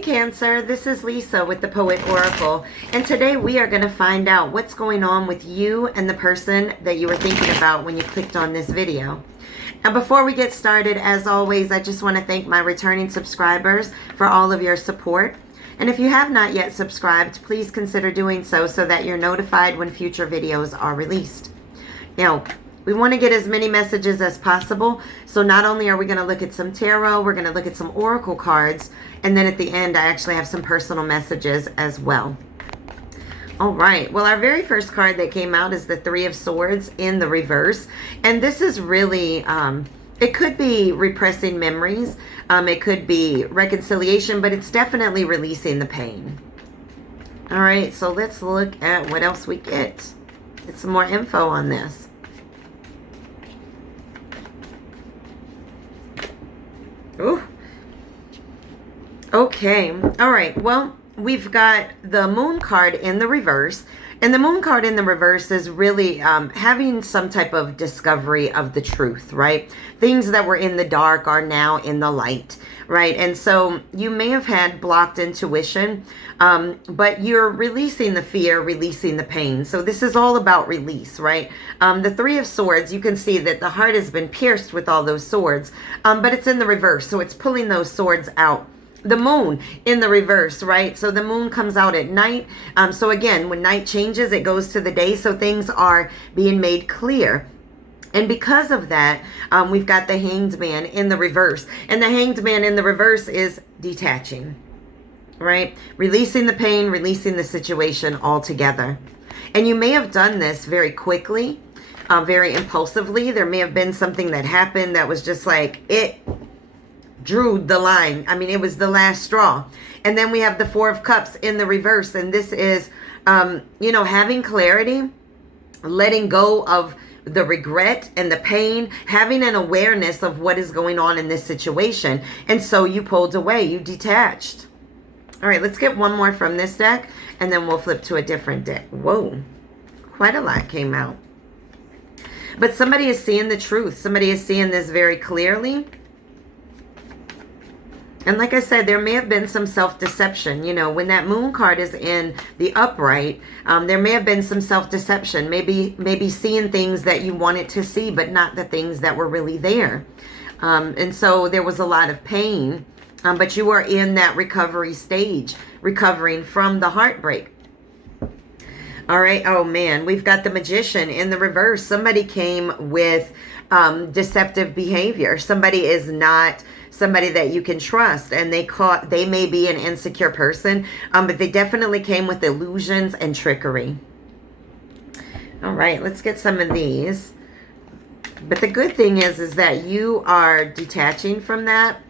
Hey Cancer, this is Lisa with the Poet Oracle, and today we are going to find out what's going on with you and the person that you were thinking about when you clicked on this video. Now before we get started, as always, I just want to thank my returning subscribers for all of your support. And if you have not yet subscribed, please consider doing so that you're notified when future videos are released. Now, we want to get as many messages as possible. So not only are we going to look at some tarot, we're going to look at some oracle cards. And then at the end, I actually have some personal messages as well. All right. Well, our very first card that came out is the Three of Swords in the reverse. And this is really, it could be repressing memories. It could be reconciliation, but it's definitely releasing the pain. All right. So let's look at what else we get. Get some more info on this. Ooh. Okay. All right. Well, we've got the Moon card in the reverse. And the Moon card in the reverse is really having some type of discovery of the truth, right? Things that were in the dark are now in the light, right? And so you may have had blocked intuition, but you're releasing the fear, releasing the pain. So this is all about release, right? The Three of Swords, you can see that the heart has been pierced with all those swords, but it's in the reverse. So it's pulling those swords out. The moon in the reverse, right? So the moon comes out at night. So again, when night changes, it goes to the day. So things are being made clear. And because of that, we've got the Hanged Man in the reverse. And the Hanged Man in the reverse is detaching, right? Releasing the pain, releasing the situation altogether. And you may have done this very quickly, very impulsively. There may have been something that happened that was just like, it drew the line. I mean, it was the last straw. And then we have the Four of Cups in the reverse. And this is, you know, having clarity, letting go of the regret and the pain, having an awareness of what is going on in this situation. And so you pulled away, you detached. All right, let's get one more from this deck and then we'll flip to a different deck. Whoa, quite a lot came out. But somebody is seeing the truth. Somebody is seeing this very clearly. And like I said, there may have been some self-deception. You know, when that Moon card is in the upright, there may have been some self-deception. Maybe seeing things that you wanted to see, but not the things that were really there. And so there was a lot of pain, but you were in that recovery stage, recovering from the heartbreak. All right. Oh, man. We've got the Magician in the reverse. Somebody came with deceptive behavior. Somebody is not somebody that you can trust, and they may be an insecure person, but they definitely came with illusions and trickery. All right, let's get some of these. But the good thing is that you are detaching from that,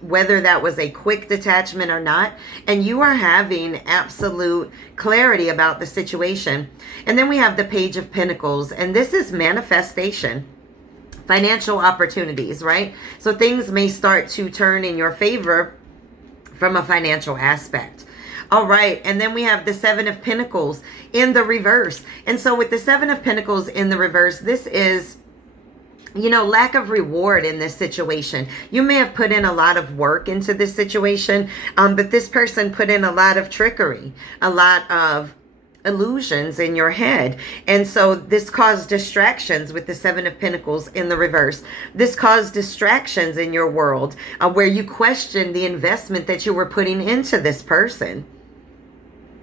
whether that was a quick detachment or not, and you are having absolute clarity about the situation. And then we have the Page of Pentacles, and this is manifestation. Financial opportunities, right? So things may start to turn in your favor from a financial aspect. All right. And then we have the Seven of Pentacles in the reverse. And so with the Seven of Pentacles in the reverse, this is, you know, lack of reward in this situation. You may have put in a lot of work into this situation, but this person put in a lot of trickery, a lot of illusions in your head. And so this caused distractions with the Seven of Pentacles in the reverse. This caused distractions in your world where you question the investment that you were putting into this person.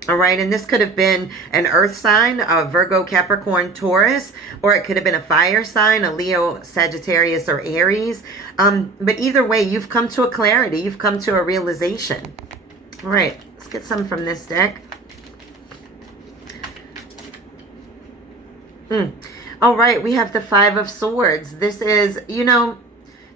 All right. And this could have been an earth sign, a Virgo, Capricorn, Taurus, or it could have been a fire sign, a Leo, Sagittarius, or Aries. But either way, you've come to a clarity. You've come to a realization. All right. Let's get some from this deck. All right, we have the Five of Swords. This is, you know,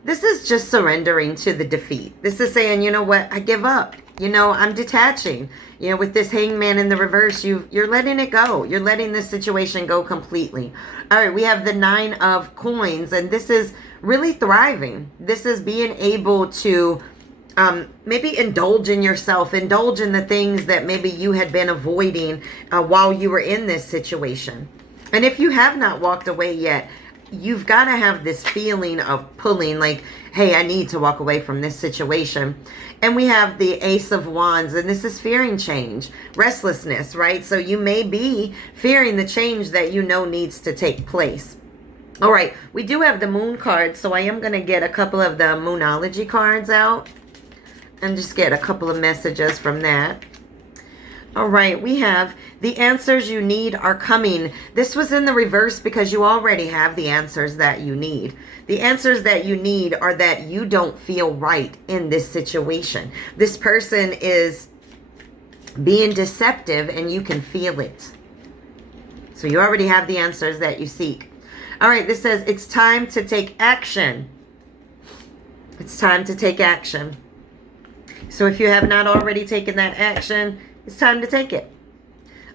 this is just surrendering to the defeat. This is saying, you know what, I give up. You know, I'm detaching. You know, with this Hangman in the reverse, you're letting it go. You're letting this situation go completely. All right, we have the Nine of Coins, and this is really thriving. This is being able to maybe indulge in yourself, indulge in the things that maybe you had been avoiding while you were in this situation. And if you have not walked away yet, you've got to have this feeling of pulling, like, hey, I need to walk away from this situation. And we have the Ace of Wands, and this is fearing change, restlessness, right? So you may be fearing the change that you know needs to take place. All right, we do have the Moon card, so I am going to get a couple of the Moonology cards out and just get a couple of messages from that. All right, we have the answers you need are coming. This was in the reverse because you already have the answers that you need. The answers that you need are that you don't feel right in this situation. This person is being deceptive and you can feel it. So you already have the answers that you seek. All right, this says it's time to take action. It's time to take action. So if you have not already taken that action, it's time to take it.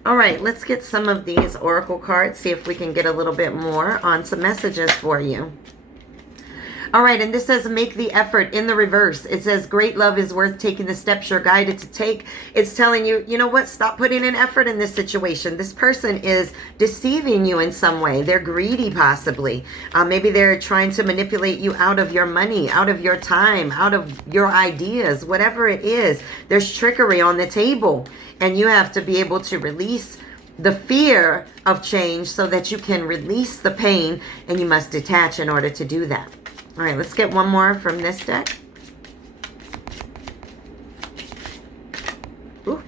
All right, let's get some of these oracle cards, see if we can get a little bit more on some messages for you. All right, and this says make the effort in the reverse. It says great love is worth taking the steps you're guided to take. It's telling you, you know what, stop putting in effort in this situation. This person is deceiving you in some way. They're greedy possibly. Maybe they're trying to manipulate you out of your money, out of your time, out of your ideas, whatever it is. There's trickery on the table, and you have to be able to release the fear of change so that you can release the pain, and you must detach in order to do that. All right, let's get one more from this deck. Ooh. All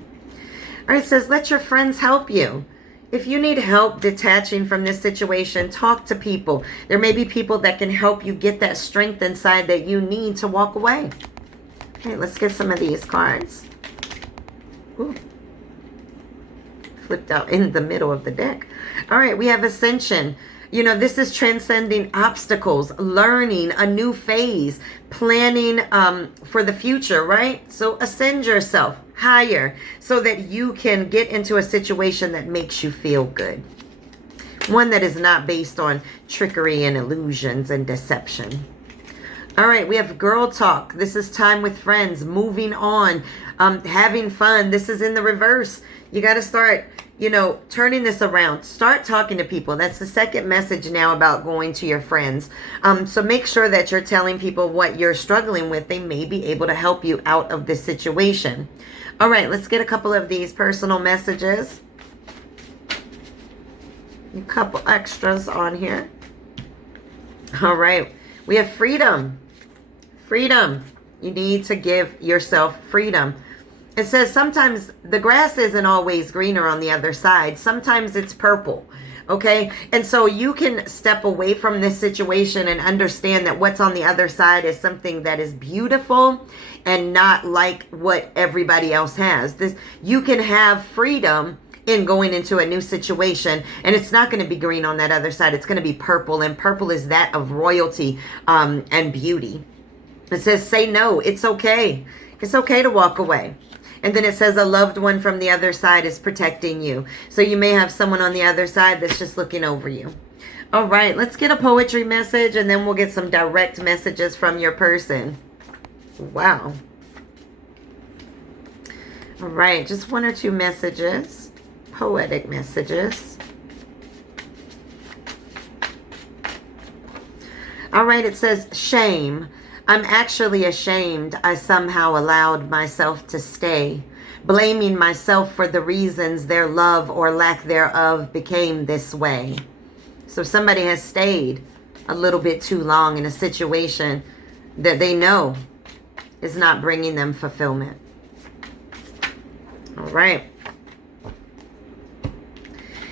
right, it says, let your friends help you. If you need help detaching from this situation, talk to people. There may be people that can help you get that strength inside that you need to walk away. Okay, let's get some of these cards. Ooh. Flipped out in the middle of the deck. All right, we have Ascension. You know, this is transcending obstacles, learning a new phase, planning for the future, right? So ascend yourself higher so that you can get into a situation that makes you feel good. One that is not based on trickery and illusions and deception. All right, we have girl talk. This is time with friends, moving on, having fun. This is in the reverse. You got to start, you know, turning this around. Start talking to people. That's the second message now about going to your friends. So make sure that you're telling people what you're struggling with. They may be able to help you out of this situation. All right, let's get a couple of these personal messages. A couple extras on here. All right, we have freedom. Freedom. You need to give yourself freedom. It says sometimes the grass isn't always greener on the other side. Sometimes it's purple. Okay. And so you can step away from this situation and understand that what's on the other side is something that is beautiful and not like what everybody else has. You can have freedom in going into a new situation, and it's not going to be green on that other side. It's going to be purple, and purple is that of royalty and beauty. It says, say no. It's okay. It's okay to walk away. And then it says a loved one from the other side is protecting you. So you may have someone on the other side that's just looking over you. All right, let's get a poetry message, and then we'll get some direct messages from your person. Wow. All right, just one or two messages, poetic messages. All right, it says shame. I'm actually ashamed I somehow allowed myself to stay, blaming myself for the reasons their love or lack thereof became this way. So somebody has stayed a little bit too long in a situation that they know is not bringing them fulfillment. All right.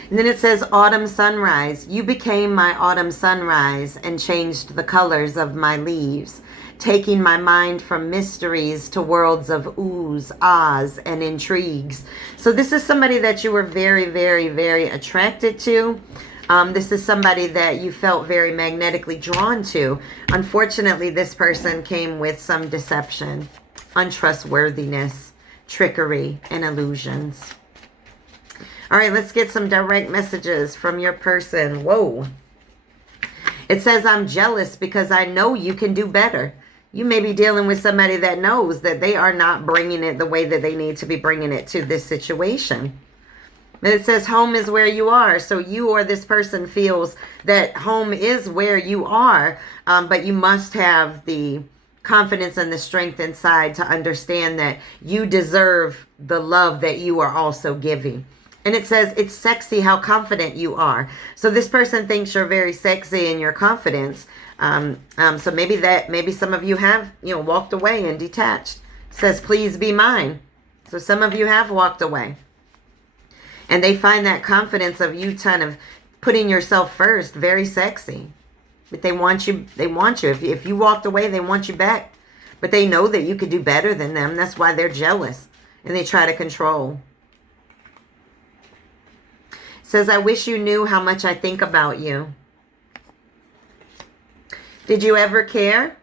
And then it says autumn sunrise. You became my autumn sunrise and changed the colors of my leaves, taking my mind from mysteries to worlds of oohs, ahs, and intrigues. So this is somebody that you were very, very, very attracted to. This is somebody that you felt very magnetically drawn to. Unfortunately, this person came with some deception, untrustworthiness, trickery, and illusions. All right, let's get some direct messages from your person. Whoa. It says, I'm jealous because I know you can do better. You may be dealing with somebody that knows that they are not bringing it the way that they need to be bringing it to this situation. It says home is where you are. So you or this person feels that home is where you are, but you must have the confidence and the strength inside to understand that you deserve the love that you are also giving. And it says it's sexy how confident you are. So this person thinks you're very sexy in your confidence. So maybe some of you have, walked away and detached. It says, please be mine. So some of you have walked away. And they find that confidence of you kind of putting yourself first very sexy. But they want you. If you walked away, they want you back. But they know that you could do better than them. That's why they're jealous. And they try to control. It says, I wish you knew how much I think about you. Did you ever care?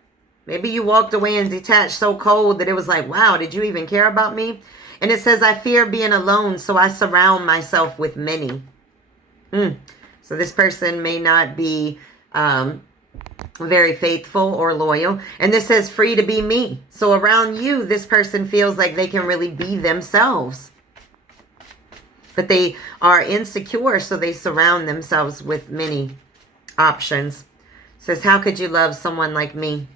Maybe you walked away and detached so cold that it was like, wow, did you even care about me? And it says, I fear being alone, so I surround myself with many. So this person may not be very faithful or loyal. And this says, free to be me. So around you, this person feels like they can really be themselves. But they are insecure, so they surround themselves with many options. It says, how could you love someone like me?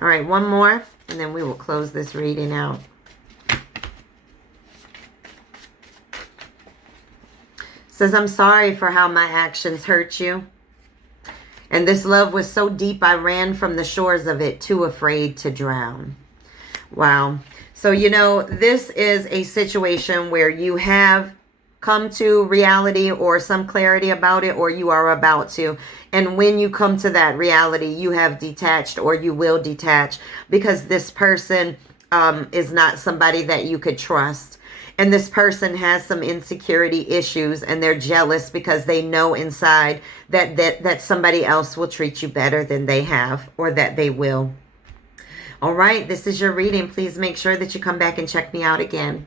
All right, one more, and then we will close this reading out. Says, I'm sorry for how my actions hurt you. And this love was so deep, I ran from the shores of it, too afraid to drown. Wow. So, this is a situation where you have come to reality or some clarity about it, or you are about to. And when you come to that reality, you have detached or you will detach because this person is not somebody that you could trust. And this person has some insecurity issues and they're jealous because they know inside that somebody else will treat you better than they have or that they will. All right, this is your reading. Please make sure that you come back and check me out again.